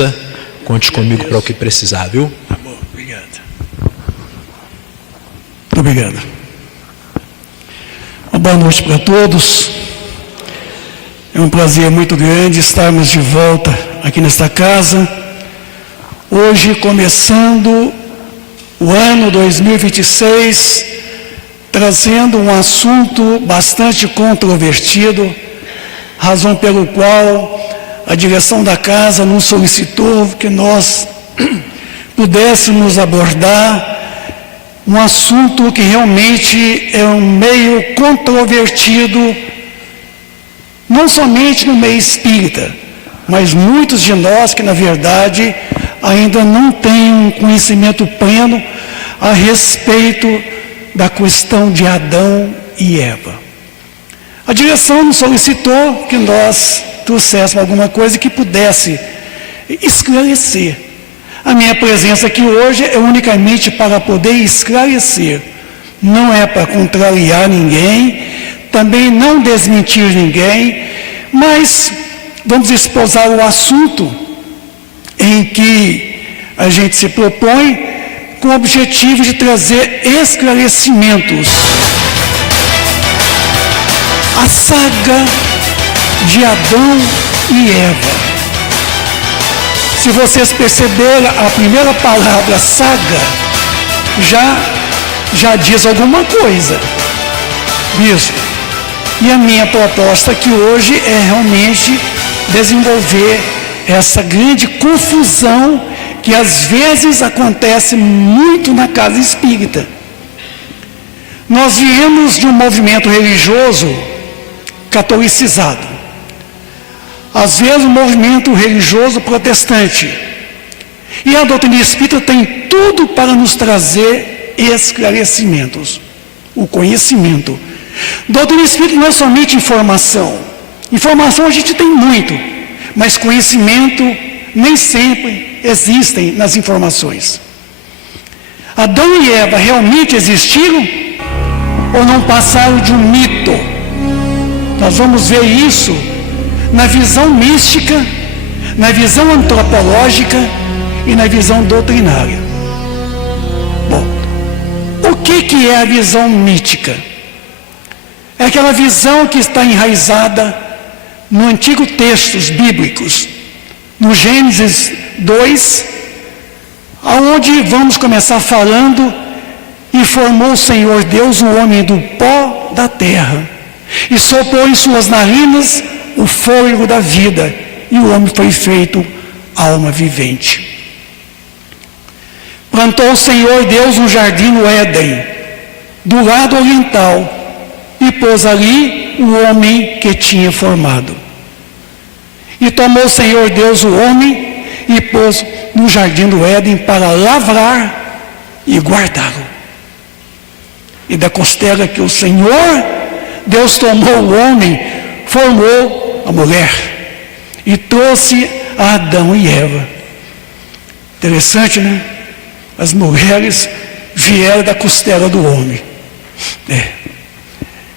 presença. Conte comigo para o que precisar, viu? Tá bom, obrigado. Muito obrigado. Uma boa noite para todos. É um prazer muito grande estarmos de volta aqui nesta casa. Hoje, começando o ano 2026, trazendo um assunto bastante controvertido, razão pelo qual a direção da casa nos solicitou que nós pudéssemos abordar um assunto que realmente é um meio controvertido, não somente no meio espírita, mas muitos de nós que, na verdade, ainda não têm um conhecimento pleno a respeito da questão de Adão e Eva. A direção nos solicitou que nós trouxéssemos alguma coisa que pudesse esclarecer. A minha presença aqui hoje é unicamente para poder esclarecer, não é para contrariar ninguém, também não desmentir ninguém, mas vamos esposar o assunto em que a gente se propõe com o objetivo de trazer esclarecimentos. A saga de Adão e Eva. Se vocês perceberem, a primeira palavra saga já diz alguma coisa. Isso. E a minha proposta aqui hoje é realmente desenvolver essa grande confusão que às vezes acontece muito na casa espírita. Nós viemos de um movimento religioso catolicizado. Às vezes um movimento religioso protestante. E a doutrina espírita tem tudo para nos trazer esclarecimentos. O conhecimento. Doutrina espírita não é somente informação. Informação a gente tem muito, mas conhecimento nem sempre existem nas informações. Adão e Eva realmente existiram ou não passaram de um mito? Nós vamos ver isso na visão mística, na visão antropológica e na visão doutrinária. Bom, o que é a visão mítica? É aquela visão que está enraizada no antigo textos bíblicos, no Gênesis 2, aonde vamos começar falando: e formou o Senhor Deus o homem do pó da terra, e soprou em suas narinas o fôlego da vida, e o homem foi feito alma vivente. Plantou o Senhor Deus um jardim no Éden, do lado oriental, e pôs ali o homem que tinha formado. E tomou o Senhor Deus o homem e pôs no jardim do Éden para lavrar e guardá-lo. E da costela que o Senhor Deus tomou o homem, formou a mulher e trouxe a Adão e Eva. Interessante, né? As mulheres vieram da costela do homem.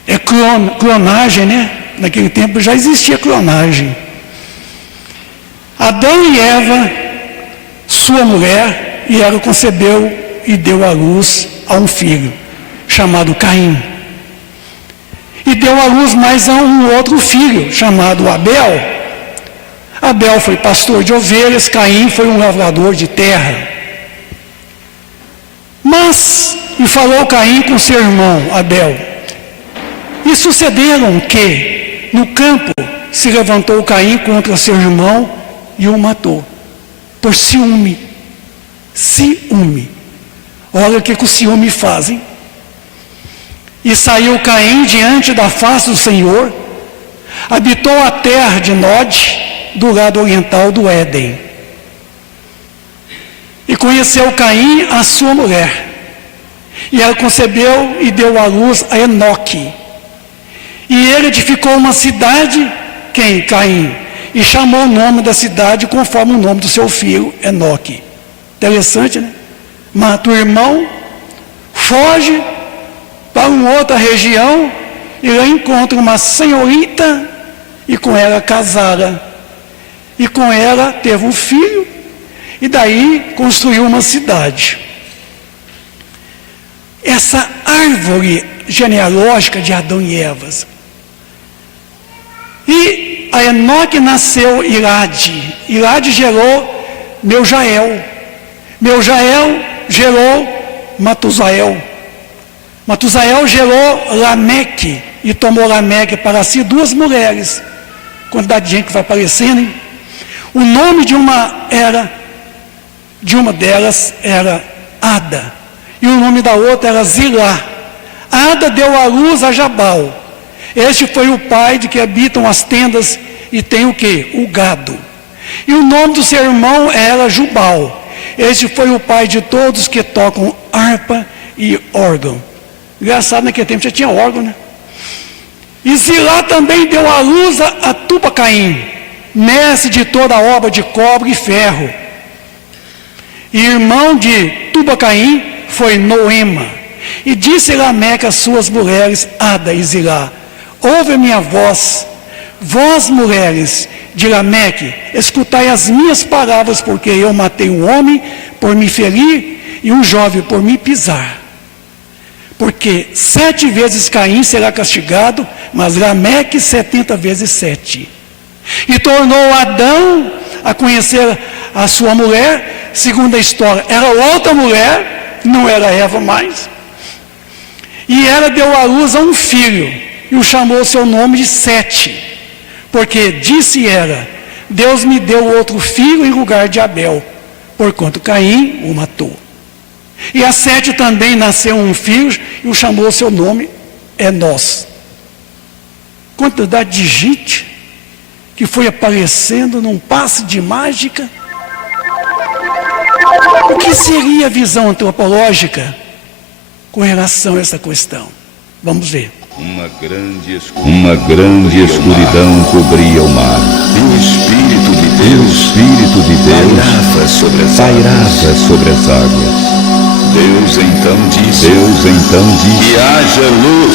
É clonagem, né? Naquele tempo já existia clonagem. Adão e Eva, sua mulher, e ela concebeu e deu à luz a um filho, chamado Caim. E deu à luz mais a um outro filho, chamado Abel. Abel foi pastor de ovelhas, Caim foi um lavrador de terra. E falou Caim com seu irmão Abel. E sucederam que, no campo, se levantou Caim contra seu irmão e o matou, por ciúme. Ciúme. Olha o que o ciúme fazem. E saiu Caim diante da face do Senhor, habitou a terra de Nod, do lado oriental do Éden. E conheceu Caim a sua mulher, e ela concebeu e deu à luz a Enoque. E ele edificou uma cidade, quem? Caim, e chamou o nome da cidade conforme o nome do seu filho, Enoque. Interessante, né? Mata o irmão, foge para uma outra região, e lá encontra uma senhorita, e com ela casara. e com ela teve um filho, e daí construiu uma cidade. Essa árvore genealógica de Adão e Eva. E a Enoque nasceu Irade. Irade gerou Meujael. Meujael gerou Matusael. Matusael gerou Lameque. E tomou Lameque para si 2 mulheres. Quantidade de gente que vai aparecendo, hein? O nome de uma delas era Ada. E o nome da outra era Zilá. Ada deu à luz a Jabal. Este foi o pai de que habitam as tendas e tem o quê? O gado. E o nome do seu irmão era Jubal. Este foi o pai de todos que tocam harpa e órgão. Engraçado, naquele tempo já tinha órgão, né? E Zilá também deu à luz a Tubacaim, mestre de toda a obra de cobre e ferro. E irmão de Tubacaim foi Noema. E disse Lameque às suas mulheres, Ada e Zilá: ouve a minha voz, vós mulheres de Lameque, escutai as minhas palavras, porque eu matei um homem por me ferir e um jovem por me pisar. Porque 7 vezes Caim será castigado, mas Lameque 70 vezes 7. E tornou Adão a conhecer a sua mulher, segundo a história, era outra mulher, não era Eva mais. E ela deu à luz a um filho, e o chamou seu nome de Sete, porque disse ela: Deus me deu outro filho em lugar de Abel, porquanto Caim o matou. E a Sete também nasceu um filho, e o chamou seu nome Enós. Quantidade de gente que foi aparecendo num passe de mágica. O que seria a visão antropológica com relação a essa questão? Vamos ver. Uma grande escuridão cobria o mar. E o Espírito de Deus pairava sobre as águas. Deus então disse: que haja luz.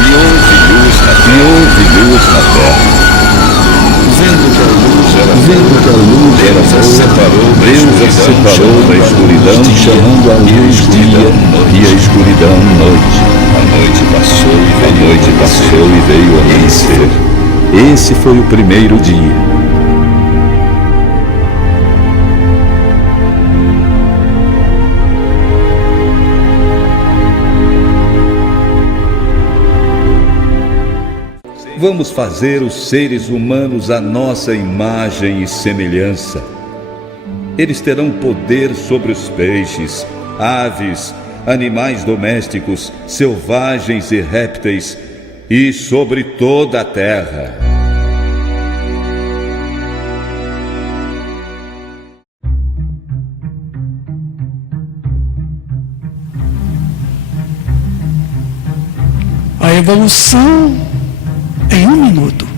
E houve luz na terra. Vendo que a luz era boa, Deus a separou da escuridão, chamando a luz dia e a escuridão noite. A noite passou e veio o amanhecer. Esse foi o primeiro dia. Vamos fazer os seres humanos à nossa imagem e semelhança. Eles terão poder sobre os peixes, aves, animais domésticos, selvagens e répteis, e sobre toda a terra. A evolução em 1 minuto.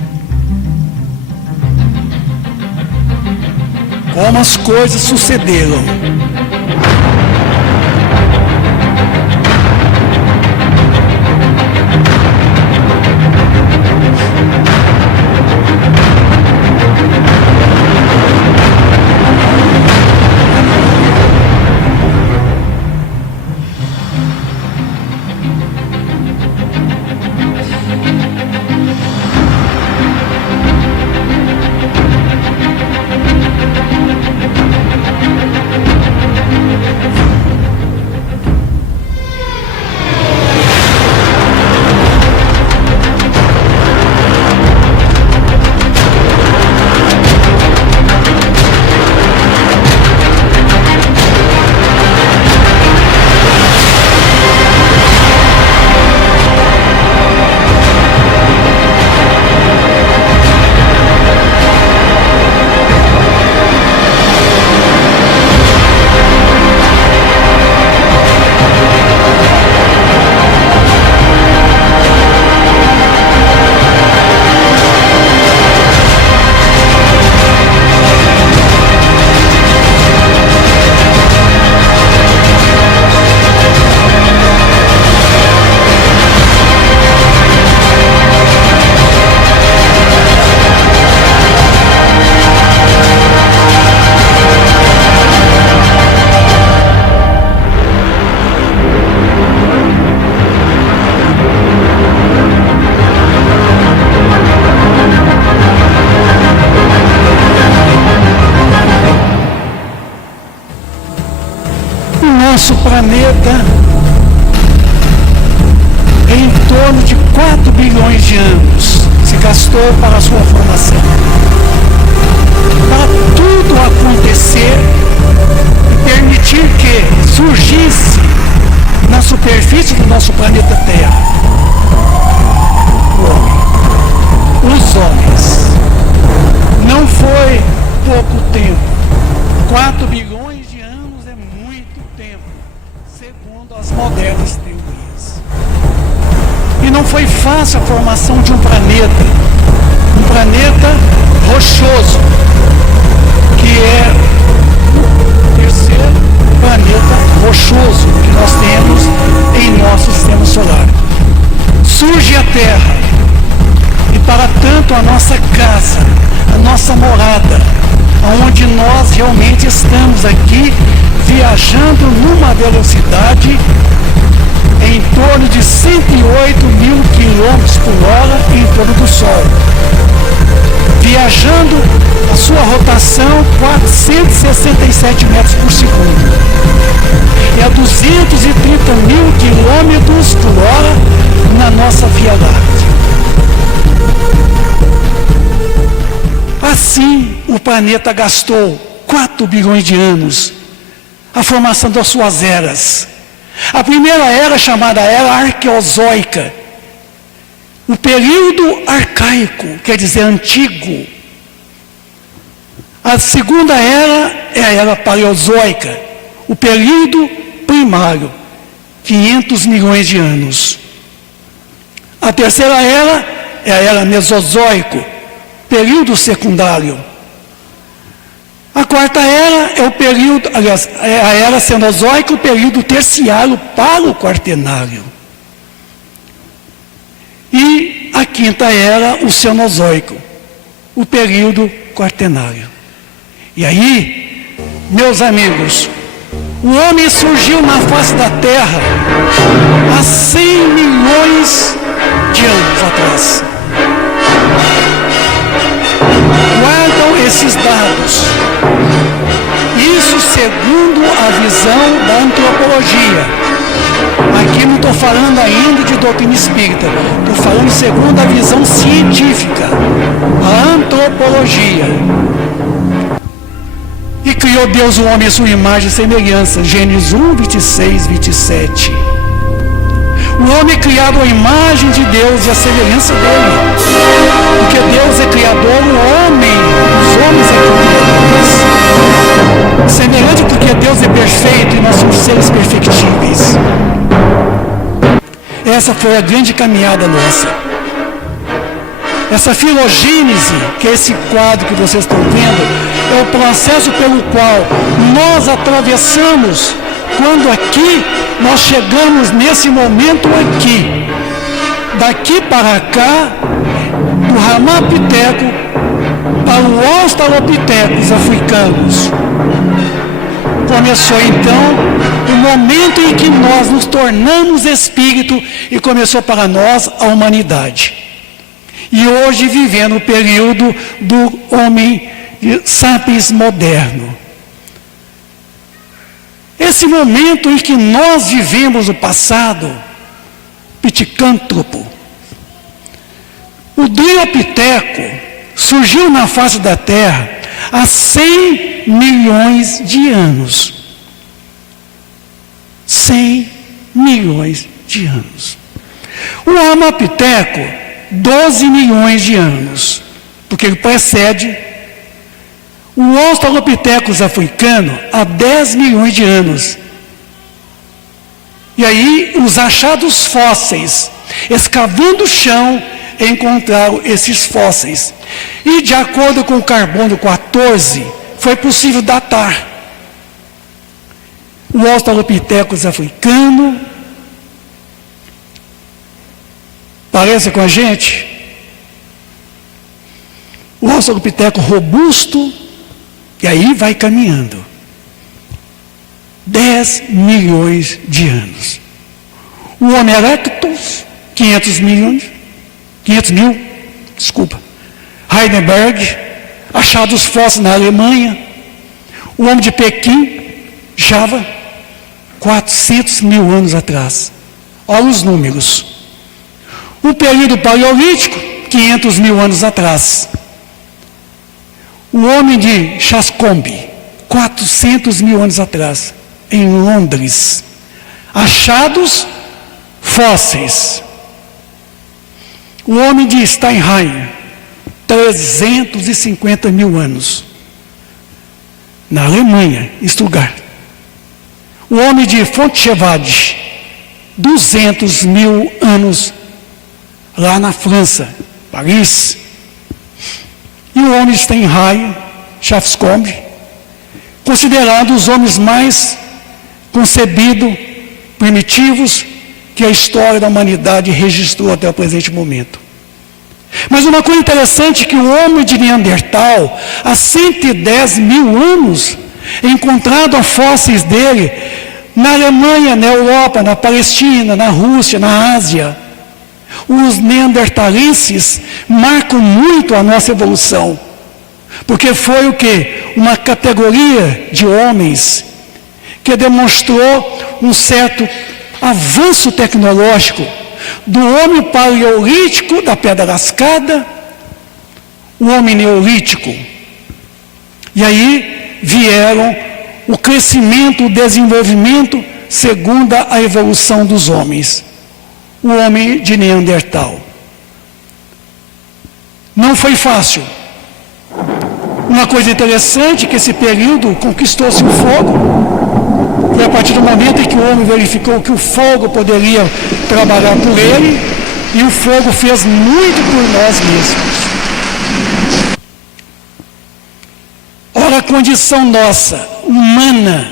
Como as coisas sucederam. nosso planeta, em torno de 4 bilhões de anos, se gastou para a sua formação. Para tudo acontecer e permitir que surgisse na superfície do nosso planeta Terra o homem, os homens. Não foi pouco tempo. 4 bilhões de anos é muito tempo, segundo as modernas teorias. E não foi fácil a formação de um planeta rochoso, que é o terceiro planeta rochoso que nós temos em nosso sistema solar. Surge a Terra, e para tanto a nossa casa, a nossa morada, onde nós realmente estamos aqui viajando numa velocidade em torno de 108 mil quilômetros por hora em torno do Sol, viajando a sua rotação 467 metros por segundo, e a 230 mil quilômetros por hora na nossa Via Láctea. Assim, o planeta gastou 4 bilhões de anos a formação das suas eras. A primeira era, chamada Era Arqueozoica, o período arcaico, quer dizer antigo. A segunda era é a Era Paleozoica, o período primário, 500 milhões de anos. A terceira era é a Era Mesozoico, período secundário. A quarta era é o período, aliás, é a Era Cenozoica, o período terciário para o Quaternário. E a quinta era o Cenozoico, o período Quaternário. E aí, meus amigos, o homem surgiu na face da Terra há 100 milhões de anos atrás. Guardam esses dados. Isso segundo a visão da antropologia. Aqui não estou falando ainda de doutrina espírita, estou falando segundo a visão científica, a antropologia. E criou Deus o homem à sua imagem e semelhança, Gênesis 1, 26, 27. O homem é criado à imagem de Deus e à semelhança dele. Porque Deus é criador, o homem, os homens é criadores. Semelhante porque Deus é perfeito e nós somos seres perfectíveis. Essa foi a grande caminhada nossa. Essa filogênese, que é esse quadro que vocês estão vendo, é o processo pelo qual nós atravessamos quando aqui nós chegamos nesse momento aqui. Daqui para cá, do Ramapiteco para o Australopithecus africanos. Começou então o momento em que nós nos tornamos espírito e começou para nós a humanidade. E hoje vivendo o período do homem sapiens moderno. Esse momento em que nós vivemos o passado, piticântropo, o Drilopiteco surgiu na face da Terra há 100 milhões de anos. 100 milhões de anos. O Ramapiteco, 12 milhões de anos, porque ele precede o Australopithecus africano há 10 milhões de anos. E aí, os achados fósseis, escavando o chão, encontraram esses fósseis. E, de acordo com o carbono 14, foi possível datar o Australopithecus africano. Parece com a gente? O Australopithecus robusto, e aí vai caminhando. 10 milhões de anos. O Homo erectus, 500 mil, Heidelberg, achados fósseis na Alemanha. O Homem de Pequim, Java, 400 mil anos atrás. Olha os números. O período paleolítico, 500 mil anos atrás. O homem de Chascombe, 400 mil anos atrás, em Londres. Achados fósseis. O homem de Steinheim, 350 mil anos. Na Alemanha, Stuttgart. O homem de Fontchevade, 200 mil anos, lá na França, Paris. E o homem de Steinheim, Chascombe, considerado os homens mais concebidos, primitivos, que a história da humanidade registrou até o presente momento. Mas uma coisa interessante é que o homem de Neandertal, há 110 mil anos, encontrado a fósseis dele na Alemanha, na Europa, na Palestina, na Rússia, na Ásia. Os neandertalenses marcam muito a nossa evolução, porque foi o quê? Uma categoria de homens que demonstrou um certo avanço tecnológico do homem paleolítico, da pedra lascada, o homem neolítico. E aí vieram o crescimento, o desenvolvimento segundo a evolução dos homens. O homem de Neandertal. Não foi fácil. Uma coisa interessante é que esse período conquistou-se o fogo. Foi a partir do momento em que o homem verificou que o fogo poderia trabalhar por ele, e o fogo fez muito por nós mesmos. Ora, a condição nossa, humana,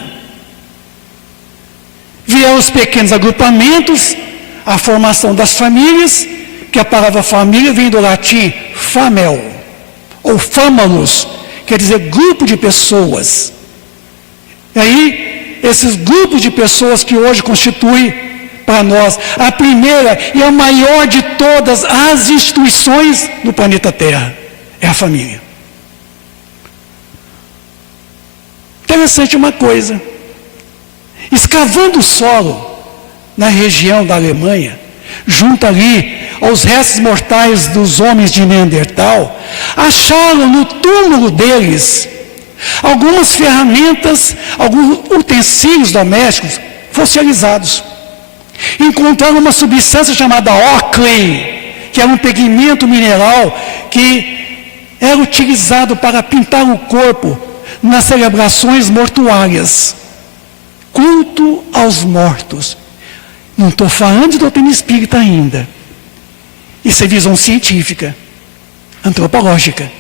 vieram os pequenos agrupamentos, a formação das famílias, que a palavra família vem do latim famel, ou famulus, quer dizer grupo de pessoas. E aí, esses grupos de pessoas que hoje constituem para nós a primeira e a maior de todas as instituições do planeta Terra, é a família. Interessante uma coisa, escavando o solo na região da Alemanha, junto ali aos restos mortais dos homens de Neandertal, acharam no túmulo deles algumas ferramentas, alguns utensílios domésticos fossilizados. Encontraram uma substância chamada ockley, que era um pigmento mineral que era utilizado para pintar o corpo nas celebrações mortuárias. Culto aos mortos. Não estou falando de doutrina espírita ainda. Isso é visão científica, antropológica.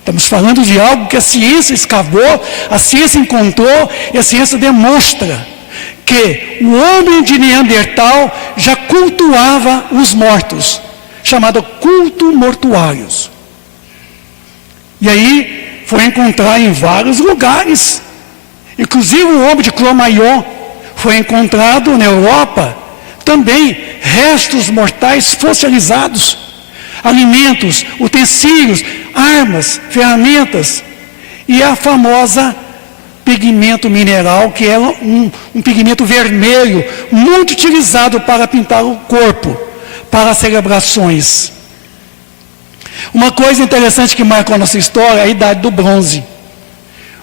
Estamos falando de algo que a ciência escavou, a ciência encontrou e a ciência demonstra que o homem de Neandertal já cultuava os mortos, chamado culto mortuários. E aí foi encontrar em vários lugares, inclusive o homem de Cro-Magnon foi encontrado na Europa, também restos mortais fossilizados, alimentos, utensílios, armas, ferramentas, e a famosa pigmento mineral, que é um pigmento vermelho, muito utilizado para pintar o corpo, para celebrações. Uma coisa interessante que marcou a nossa história é a idade do bronze.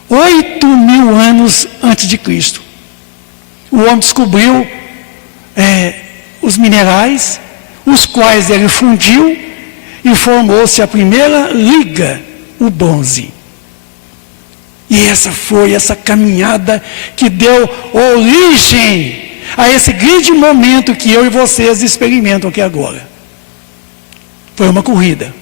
8.000 anos antes de Cristo. O homem descobriu os minerais, os quais ele fundiu, e formou-se a primeira liga, o bronze. E essa foi essa caminhada que deu origem a esse grande momento que eu e vocês experimentam aqui agora. Foi uma corrida.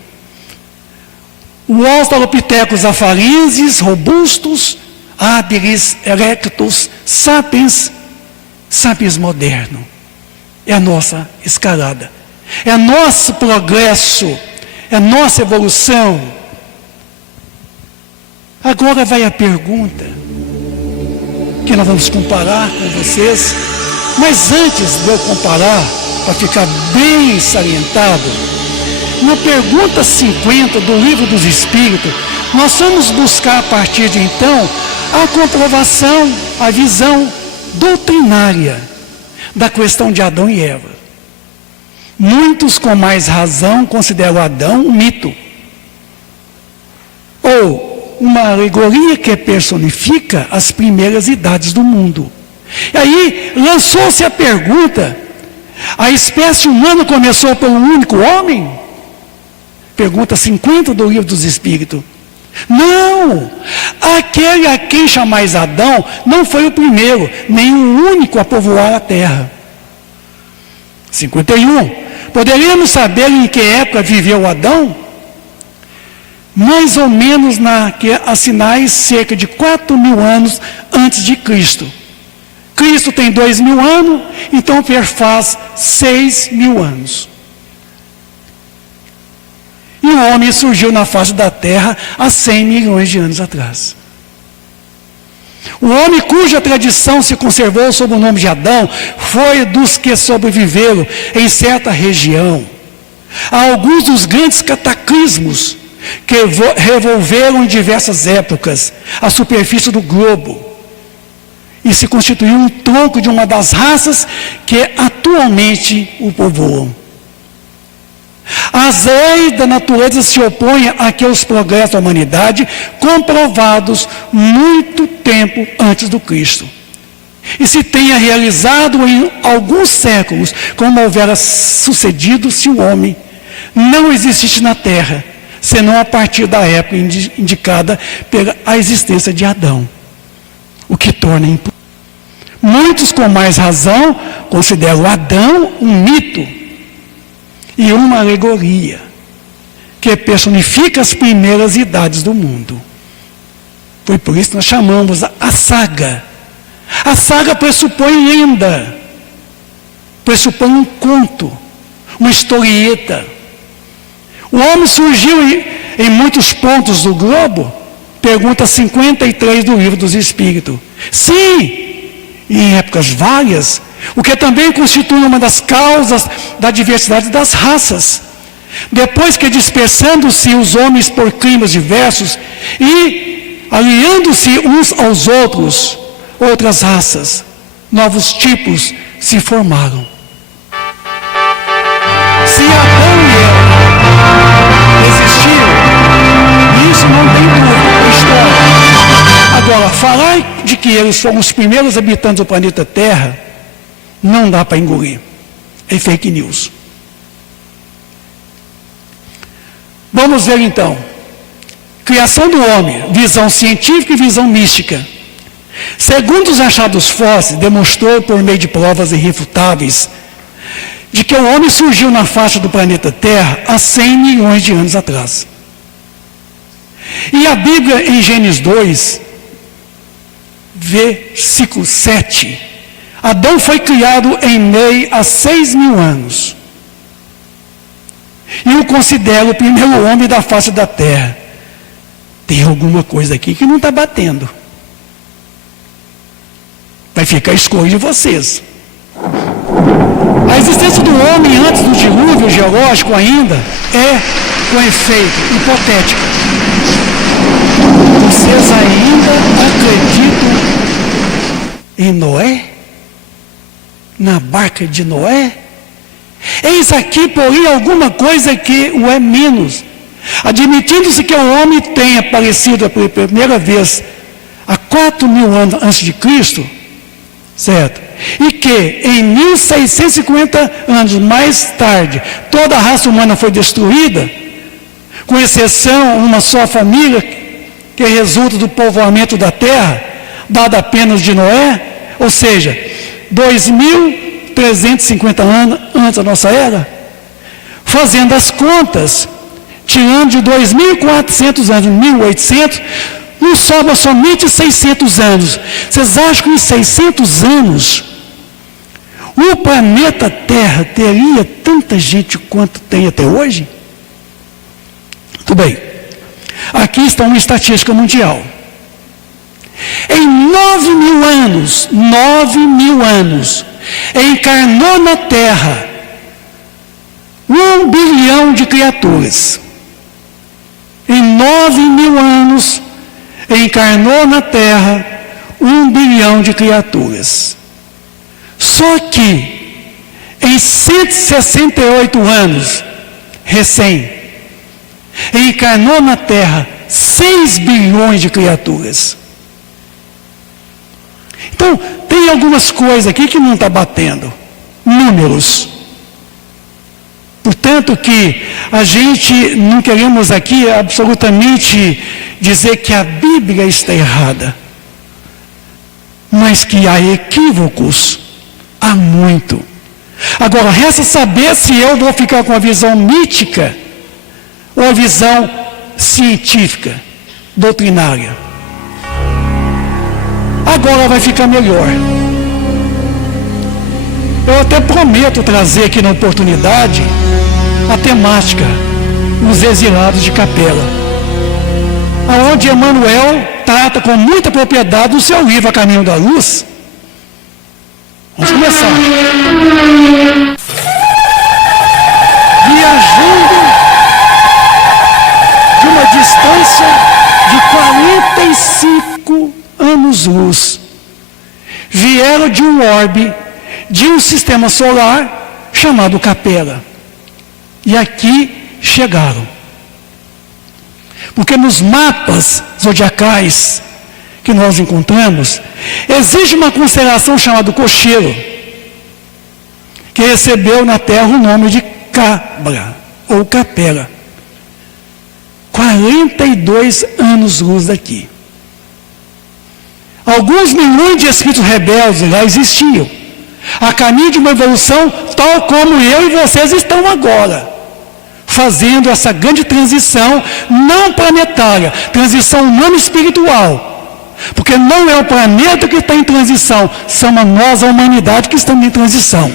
O Australopithecus afarensis, robustos, habilis, erectus, sapiens, sapiens moderno. É a nossa escalada. É nosso progresso, é nossa evolução. Agora vai a pergunta, que nós vamos comparar com vocês, mas antes de eu comparar, para ficar bem salientado, na pergunta 50 do Livro dos Espíritos, nós vamos buscar a partir de então a comprovação, a visão doutrinária da questão de Adão e Eva. Muitos, com mais razão, consideram Adão um mito, ou uma alegoria que personifica as primeiras idades do mundo. E aí lançou-se a pergunta: a espécie humana começou por um único homem? Pergunta 50 do Livro dos Espíritos. Não! Aquele a quem chamais Adão não foi o primeiro, nem o único a povoar a terra. 51. Poderíamos saber em que época viveu Adão? Mais ou menos na que assinais cerca de 4.000 anos antes de Cristo. Cristo tem 2.000 anos, então perfaz 6.000 anos. E o homem surgiu na face da terra há 100 milhões de anos atrás. O homem cuja tradição se conservou sob o nome de Adão foi dos que sobreviveram em certa região a alguns dos grandes cataclismos que revolveram em diversas épocas a superfície do globo e se constituiu um tronco de uma das raças que atualmente o povoam. As leis da natureza se opõem a que os progressos da humanidade, comprovados muito tempo antes do Cristo, e se tenha realizado em alguns séculos, como houvera sucedido se o homem não existisse na terra, senão a partir da época indicada pela existência de Adão, o que torna impossível. Muitos, com mais razão, consideram Adão um mito e uma alegoria que personifica as primeiras idades do mundo. Foi por isso que nós chamamos a saga. A saga pressupõe lenda, pressupõe um conto, uma historieta. O homem surgiu em muitos pontos do globo, pergunta 53 do Livro dos Espíritos. Sim, em épocas várias, o que também constitui uma das causas da diversidade das raças. Depois que dispersando-se os homens por climas diversos e aliando-se uns aos outros, outras raças, novos tipos se formaram. Se Adão e Eva existiram, isso não tem dúvida, é história. Agora, falar de que eles foram os primeiros habitantes do planeta Terra não dá para engolir. É fake news. Vamos ver então. Criação do homem, visão científica e visão mística. Segundo os achados fósseis, demonstrou por meio de provas irrefutáveis de que o homem surgiu na face do planeta Terra há 100 milhões de anos atrás. E a Bíblia, em Gênesis 2, versículo 7, Adão foi criado em meio a 6.000 anos. E eu considero o primeiro homem da face da terra. Tem alguma coisa aqui que não está batendo. Vai ficar a escolha de vocês. A existência do homem antes do dilúvio geológico ainda é, com efeito, hipotética. Vocês ainda acreditam em Noé? Na barca de Noé? Eis aqui, porém, alguma coisa que o é menos. Admitindo-se que o homem tenha aparecido pela primeira vez há 4.000 anos antes de Cristo, certo? E que em 1650 anos mais tarde, toda a raça humana foi destruída, com exceção uma só família, que resulta do povoamento da terra, dada apenas de Noé, ou seja, 2.350 anos antes da nossa era. Fazendo as contas, tirando de 2.400 anos, 1.800, nos sobra somente 600 anos. Vocês acham que em 600 anos o planeta Terra teria tanta gente quanto tem até hoje? Tudo bem. Aqui está uma estatística mundial. Em 9.000 anos, encarnou na Terra 1 bilhão de criaturas. Em 9.000 anos, encarnou na Terra 1 bilhão de criaturas. Só que, em 168 anos, recém, encarnou na Terra 6 bilhões de criaturas. Então, tem algumas coisas aqui que não está batendo. Números. Portanto, que a gente não queremos aqui absolutamente dizer que a Bíblia está errada, mas que há equívocos, há muito. Agora, resta saber se eu vou ficar com a visão mítica ou a visão científica, doutrinária. Agora vai ficar melhor. Eu até prometo trazer aqui na oportunidade a temática, os exilados de Capela, aonde Emmanuel trata com muita propriedade o seu livro A Caminho da Luz. Vamos começar. Viajando de uma distância de 45 anos-luz, vieram de um orbe de um sistema solar chamado Capela. E aqui chegaram. Porque nos mapas zodiacais que nós encontramos, existe uma constelação chamada Cocheiro, que recebeu na Terra o nome de Cabra, ou Capela. 42 anos-luz daqui. Alguns milhões de espíritos rebeldes lá existiam, a caminho de uma evolução tal como eu e vocês estão agora, fazendo essa grande transição não planetária, transição humano-espiritual, porque não é o planeta que está em transição, somos nós, a humanidade, que estamos em transição,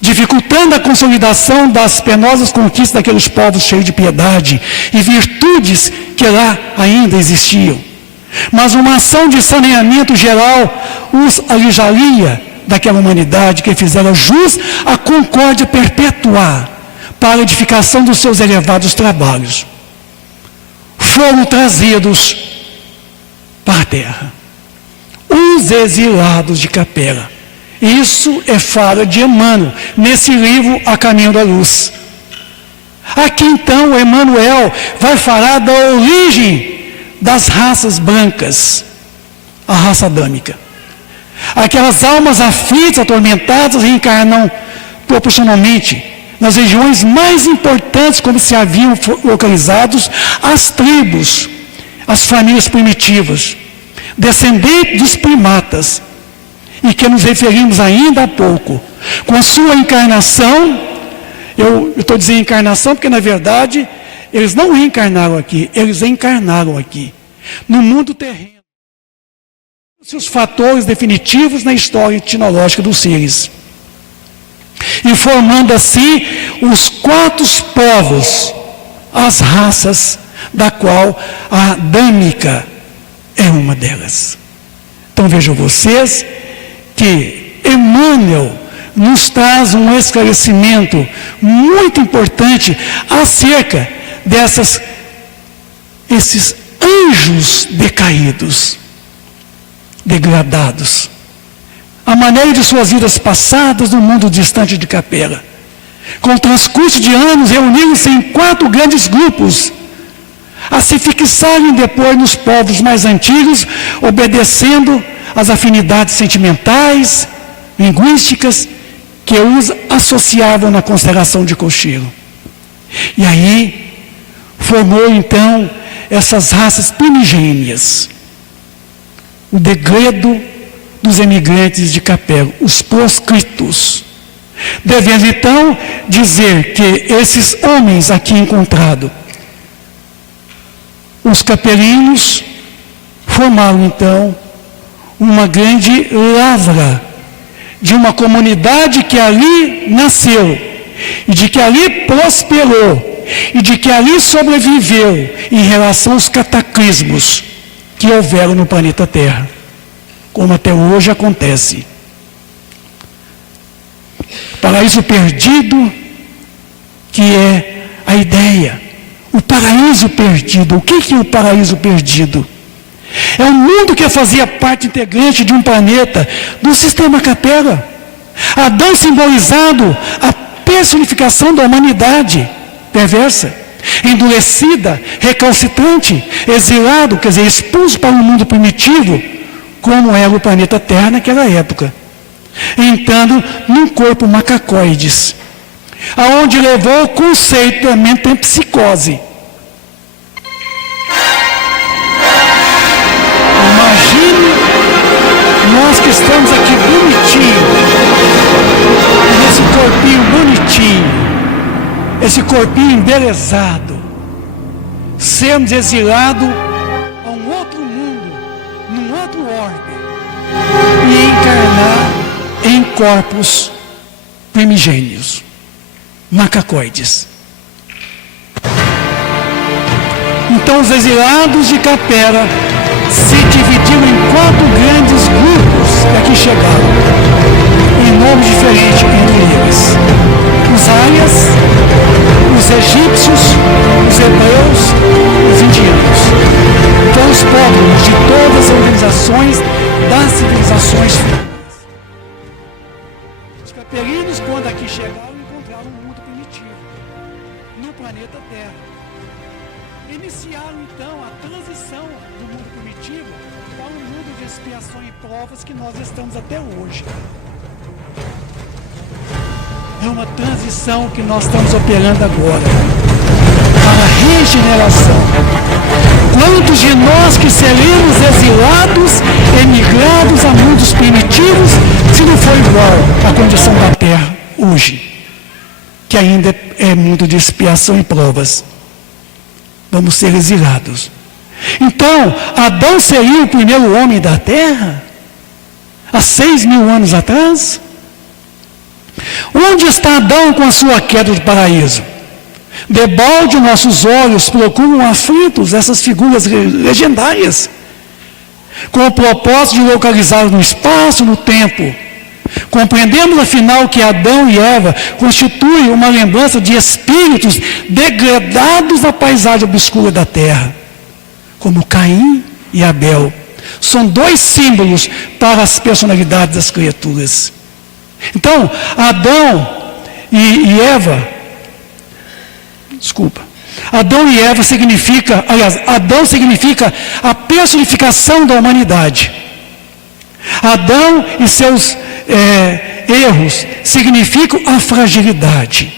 dificultando a consolidação das penosas conquistas daqueles povos cheios de piedade e virtudes que lá ainda existiam. Mas uma ação de saneamento geral os alijaria daquela humanidade que fizeram jus à concórdia perpetuar para a edificação dos seus elevados trabalhos. Foram trazidos para a terra os exilados de Capela. Isso é fala de Emmanuel nesse livro A Caminho da Luz. Aqui então Emmanuel vai falar da origem das raças brancas, a raça adâmica. Aquelas almas aflitas, atormentadas, reencarnam proporcionalmente nas regiões mais importantes, como se haviam localizados as tribos, as famílias primitivas, descendentes dos primatas, e que nos referimos ainda há pouco. Com a sua encarnação, eu estou dizendo encarnação porque na verdade eles não reencarnaram aqui, eles encarnaram aqui, no mundo terreno. Os fatores definitivos na história etnológica dos seres. E formando assim os 4 povos, as raças, da qual a adâmica é uma delas. Então vejam vocês que Emmanuel nos traz um esclarecimento muito importante acerca esses anjos decaídos, degradados, a maneira de suas vidas passadas no mundo distante de Capela. Com o transcurso de anos, reuniram-se em 4 grandes grupos, a se fixarem depois nos povos mais antigos, obedecendo às afinidades sentimentais, linguísticas, que os associavam na constelação de Cocheiro. E aí, formou então essas raças primigênias, o degredo dos emigrantes de Capela, os proscritos. Devemos então dizer que esses homens aqui encontrados, os capelinos, formaram então uma grande lavra de uma comunidade que ali nasceu, e de que ali prosperou, e de que ali sobreviveu em relação aos cataclismos que houveram no planeta Terra, como até hoje acontece. Paraíso perdido, que é a ideia. O paraíso perdido. O que é o paraíso perdido? É um mundo que fazia parte integrante de um planeta do sistema Capera. Adão simbolizado a personificação da humanidade perversa, endurecida, recalcitrante, exilado, quer dizer, expulso para um mundo primitivo, como era o planeta Terra naquela época, entrando num corpo macacoides, aonde levou o conceito da metempsicose. Imagine nós que estamos aqui bonitinho, nesse corpinho bonitinho, esse corpinho embelezado, sermos exilados a um outro mundo, num outro orbe, e encarnar em corpos primigênios, macacoides. Então os exilados de Capera se dividiram em 4 grandes grupos que aqui chegaram, em nomes diferentes entre eles: os aias, os egípcios, os hebreus, os indianos. Então os povos de todas as organizações das civilizações futuras. Os caperinos, quando aqui chegaram, encontraram um mundo primitivo no planeta Terra. Iniciaram então a transição do mundo primitivo para um mundo de expiação e provas que nós estamos até hoje. É uma transição que nós estamos operando agora para a regeneração. Quantos de nós que seremos exilados, emigrados a mundos primitivos, se não for igual à condição da Terra hoje, que ainda é mundo de expiação e provas? Vamos ser exilados. Então, Adão seria o primeiro homem da Terra? Há 6.000 anos atrás? Onde está Adão com a sua queda do paraíso? Debalde nossos olhos procuram aflitos essas figuras legendárias, com o propósito de localizar no espaço, no tempo. Compreendemos, afinal, que Adão e Eva constituem uma lembrança de espíritos degradados da paisagem obscura da terra, como Caim e Abel. São 2 símbolos para as personalidades das criaturas. Então, Adão e Eva significa, Adão significa a personificação da humanidade. Adão e seus erros significam a fragilidade.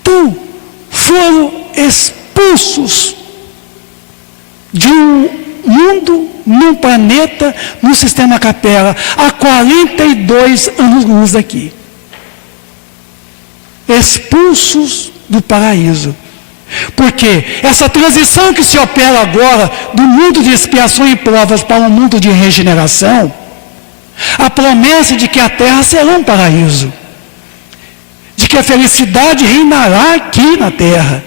Então, foram expulsos de um mundo, num planeta, no sistema Capera, há 42 anos-luz daqui. Expulsos do paraíso. Porque essa transição que se opera agora do mundo de expiação e provas para um mundo de regeneração, a promessa de que a terra será um paraíso, de que a felicidade reinará aqui na terra,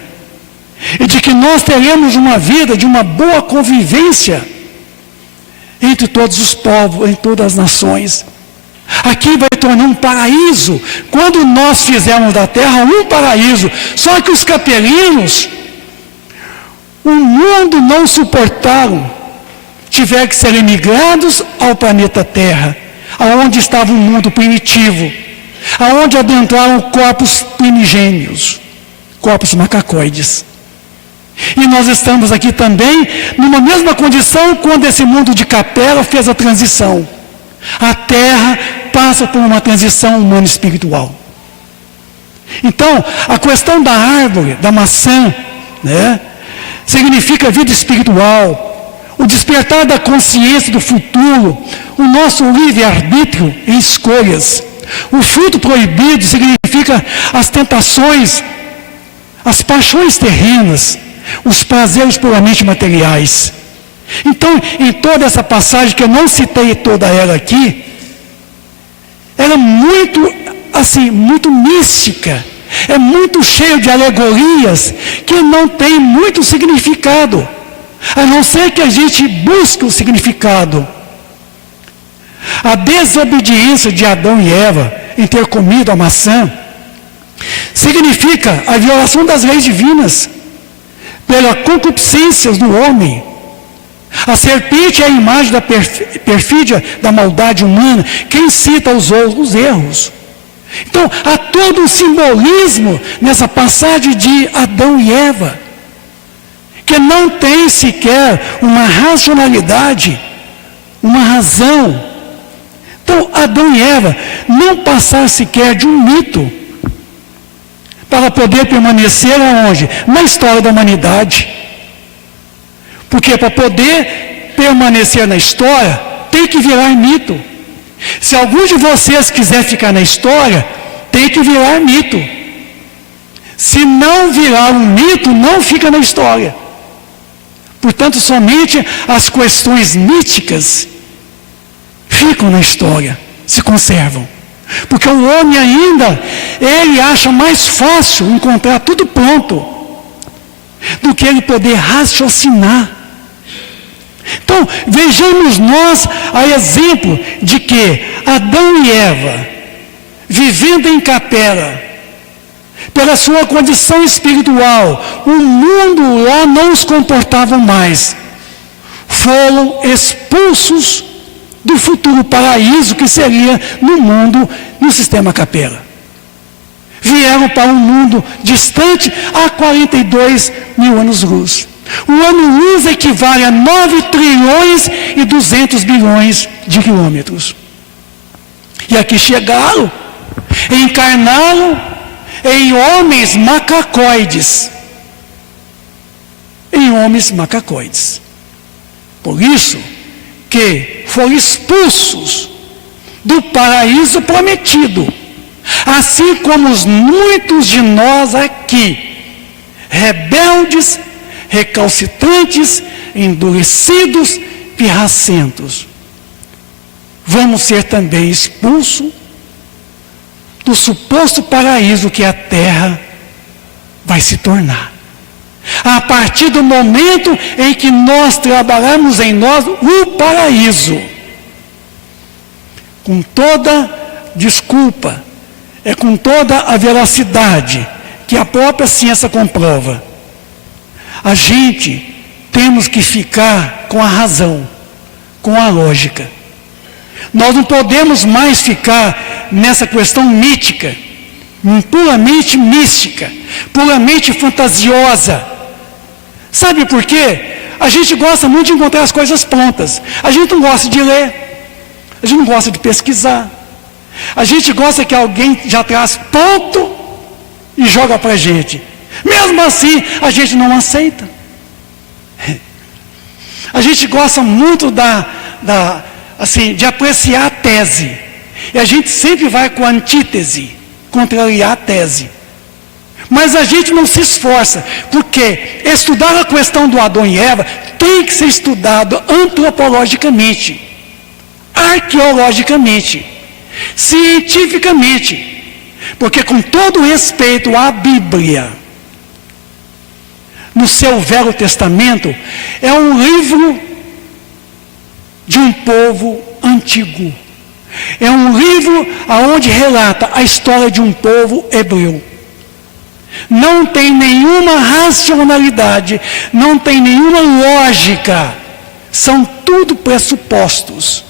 e de que nós teremos uma vida de uma boa convivência entre todos os povos, entre todas as nações. Aqui vai tornar um paraíso, quando nós fizermos da terra um paraíso. Só que os caperinos, o mundo não suportaram, tiveram que ser emigrados ao planeta Terra, aonde estava o mundo primitivo, aonde adentraram corpos primigênios, corpos macacoides. E nós estamos aqui também numa mesma condição quando esse mundo de Capera fez a transição. A Terra passa por uma transição humano-espiritual. Então, a questão da árvore, da maçã, significa vida espiritual, o despertar da consciência do futuro, o nosso livre-arbítrio em escolhas. O fruto proibido significa as tentações, as paixões terrenas, os prazeres puramente materiais. Então, em toda essa passagem, que eu não citei toda ela aqui, ela é muito, assim, muito mística, é muito cheio de alegorias, que não tem muito significado, a não ser que a gente busque o significado. A desobediência de Adão e Eva em ter comido a maçã significa a violação das leis divinas, pela concupiscência do homem, A serpente é a imagem da perfídia, da maldade humana, que incita os erros. Então, há todo um simbolismo nessa passagem de Adão e Eva, que não tem sequer uma racionalidade, uma razão. Então, Adão e Eva não passaram sequer de um mito para poder permanecer aonde? Na história da humanidade. Porque para poder permanecer na história, tem que virar mito. Se algum de vocês quiser ficar na história, tem que virar mito. Se não virar um mito, não fica na história. Portanto, somente as questões míticas ficam na história, se conservam. Porque o homem ainda, ele acha mais fácil encontrar tudo pronto, do que ele poder raciocinar. Então, vejamos nós a exemplo de que Adão e Eva, vivendo em capela, pela sua condição espiritual, o mundo lá não os comportava mais. Foram expulsos do futuro paraíso que seria no mundo, no sistema capela. Vieram para um mundo distante a 42 mil anos-luz. O ano-luz equivale a 9 trilhões e 200 bilhões de quilômetros. E aqui chegaram, encarnaram em homens macacoides. Em homens macacoides. Por isso que foram expulsos do paraíso prometido. Assim como muitos de nós aqui, rebeldes, recalcitrantes, endurecidos, pirracentos, vamos ser também expulsos do suposto paraíso que a terra vai se tornar. A partir do momento em que nós trabalharmos em nós o paraíso, com toda desculpa, com toda a veracidade que a própria ciência comprova, a gente temos que ficar com a razão, com a lógica. Nós não podemos mais ficar nessa questão mítica, puramente mística, puramente fantasiosa. Sabe por quê? A gente gosta muito de encontrar as coisas prontas. A gente não gosta de ler, a gente não gosta de pesquisar. A gente gosta que alguém já traz pronto e joga para a gente. Mesmo assim, a gente não aceita. A gente gosta muito de apreciar a tese. E a gente sempre vai com a antítese, contrariar a tese. Mas a gente não se esforça, porque estudar a questão do Adão e Eva tem que ser estudado antropologicamente, arqueologicamente, cientificamente. Porque, com todo respeito à Bíblia, no seu Velho Testamento, é um livro de um povo antigo. É um livro onde relata a história de um povo hebreu. Não tem nenhuma racionalidade, não tem nenhuma lógica. São tudo pressupostos.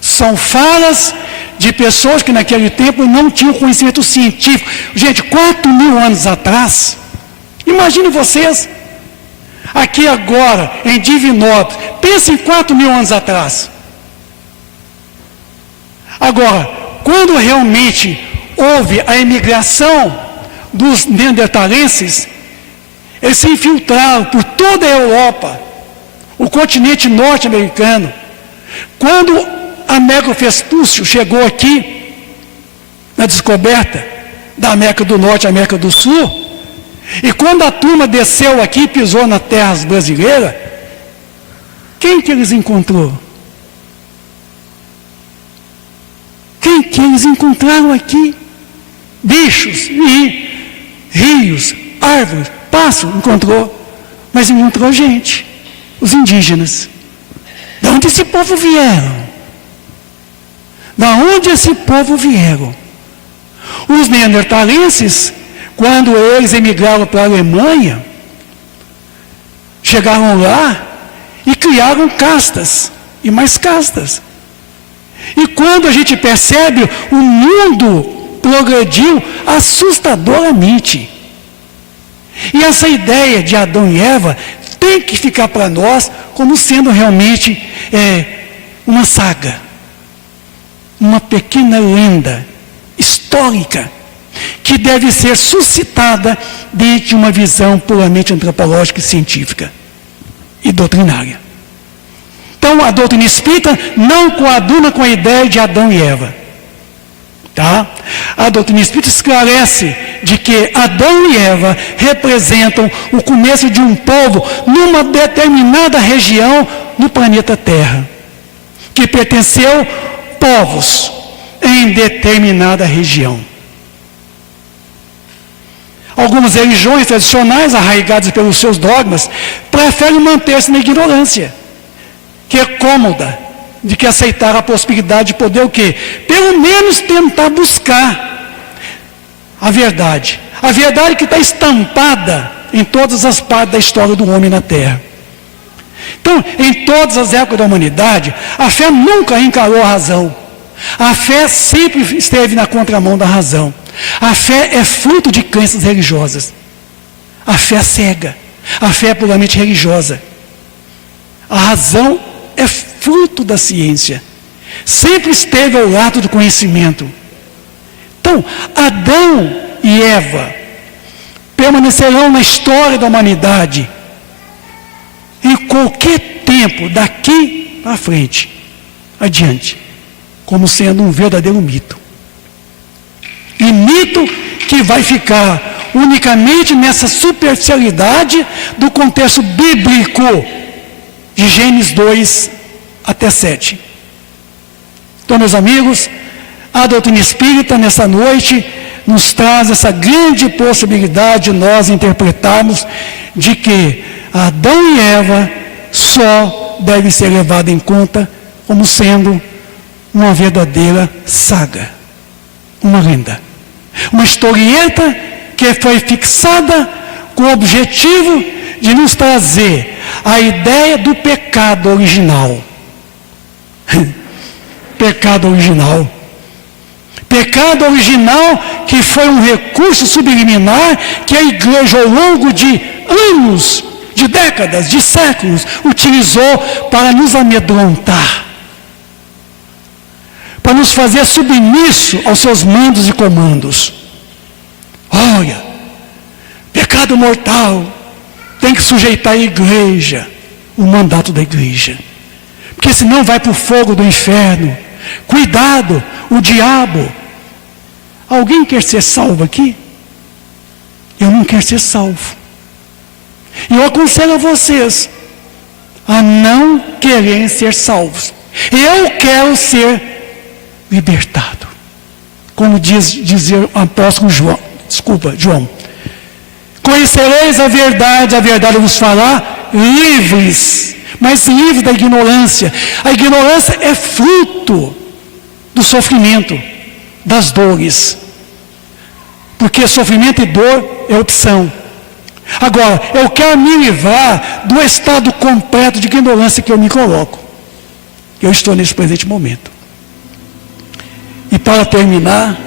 São falas de pessoas que naquele tempo não tinham conhecimento científico. Gente, 4.000 anos atrás, imagine vocês, aqui agora, em Divinópolis, pense em 4.000 anos atrás. Agora, quando realmente houve a imigração dos neandertalenses, eles se infiltraram por toda a Europa, o continente norte-americano. Quando Américo Vespúcio chegou aqui, na descoberta da América do Norte e América do Sul, e quando a turma desceu aqui e pisou na terra brasileira, quem que eles encontrou? Quem que eles encontraram aqui? Bichos, e rios, árvores, pássaros, encontrou. Mas encontrou gente, os indígenas. De onde esse povo vieram? Da onde esse povo vieram? Os neandertalenses, quando eles emigraram para a Alemanha, chegaram lá e criaram castas e mais castas. E quando a gente percebe, o mundo progrediu assustadoramente. E essa ideia de Adão e Eva tem que ficar para nós como sendo realmente uma saga, uma pequena lenda histórica, que deve ser suscitada dentro de uma visão puramente antropológica e científica e doutrinária. Então, a doutrina espírita não coaduna com a ideia de Adão e Eva. Tá? A doutrina espírita esclarece de que Adão e Eva representam o começo de um povo numa determinada região no planeta Terra, que pertenceu povos em determinada região. Algumas religiões tradicionais, arraigadas pelos seus dogmas, preferem manter-se na ignorância, que é cômoda, de que aceitar a possibilidade de poder o quê? Pelo menos tentar buscar a verdade que está estampada em todas as partes da história do homem na Terra. Então, em todas as épocas da humanidade, a fé nunca encarou a razão. A fé sempre esteve na contramão da razão. A fé é fruto de crenças religiosas. A fé é cega. A fé é puramente religiosa. A razão é fruto da ciência. Sempre esteve ao lado do conhecimento. Então, Adão e Eva permanecerão na história da humanidade em qualquer tempo, daqui para frente, adiante, como sendo um verdadeiro mito. E mito que vai ficar unicamente nessa superficialidade do contexto bíblico de Gênesis 2 até 7. Então, meus amigos, a doutrina espírita nessa noite nos traz essa grande possibilidade de nós interpretarmos de que Adão e Eva só devem ser levados em conta como sendo uma verdadeira saga, uma lenda, uma historieta que foi fixada com o objetivo de nos trazer a ideia do pecado original. Pecado original. Pecado original que foi um recurso subliminar que a igreja ao longo de anos, de décadas, de séculos, utilizou para nos amedrontar, para nos fazer submisso aos seus mandos e comandos. Olha, pecado mortal, tem que sujeitar a igreja, o mandato da igreja, porque senão vai para o fogo do inferno. Cuidado, o diabo. Alguém quer ser salvo aqui? Eu não quero ser salvo. E eu aconselho a vocês a não quererem ser salvos. Eu quero ser libertado. Como dizia o apóstolo João. Conhecereis a verdade vos fará livres. Mas livres da ignorância. A ignorância é fruto do sofrimento, das dores. Porque sofrimento e dor é opção. Agora, eu quero me livrar do estado completo de ignorância que eu me coloco. Eu estou nesse presente momento. E para terminar,